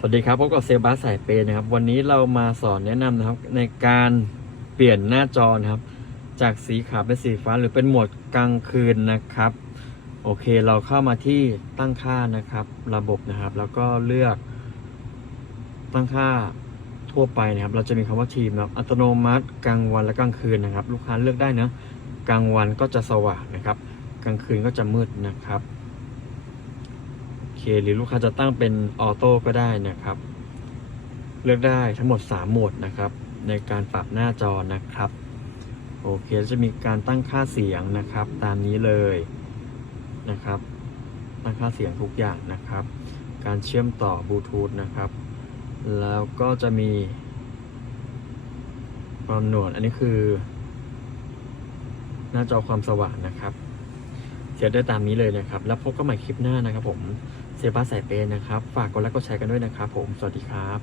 สวัสดีครับพบกับเซลบาสสายเปย์นะครับ วันนี้เรามาสอนแนะนำนะครับในการเปลี่ยนหน้าจอนะครับ จากสีขาวเป็นสีฟ้าหรือเป็นโหมดกลางคืนนะครับ โอเคเราเข้ามาที่ตั้งค่านะครับ ระบบนะครับ แล้วก็เลือกตั้งค่าทั่วไปนะครับ เราจะมีคำว่าทีมนะครับอัตโนมัติกลางวันและกลางคืนนะครับ ลูกค้าเลือกได้นะกลางวันก็จะสว่างนะครับ กลางคืนก็จะมืดนะครับ หรือลูกค้าจะตั้งเป็นออโต้ก็ได้นะครับ เลือกได้ทั้งหมด 3 โหมดนะครับ ในการปรับหน้าจอนะครับโอเคจะมีการตั้งค่าเสียงนะครับ ตามนี้เลยนะครับ ตั้งค่าเสียงทุกอย่างนะครับ การเชื่อมต่อบลูทูธนะครับ แล้วก็จะมี ความหน่วงอันนี้คือ หน้าจอความสว่างนะครับ เสียได้ตามนี้เลยนะครับ แล้วพบกันใหม่คลิปหน้านะครับผมเซบาสายเปย์นะครับ ฝากกดไลค์กดแชร์กันด้วยนะครับผม สวัสดีครับ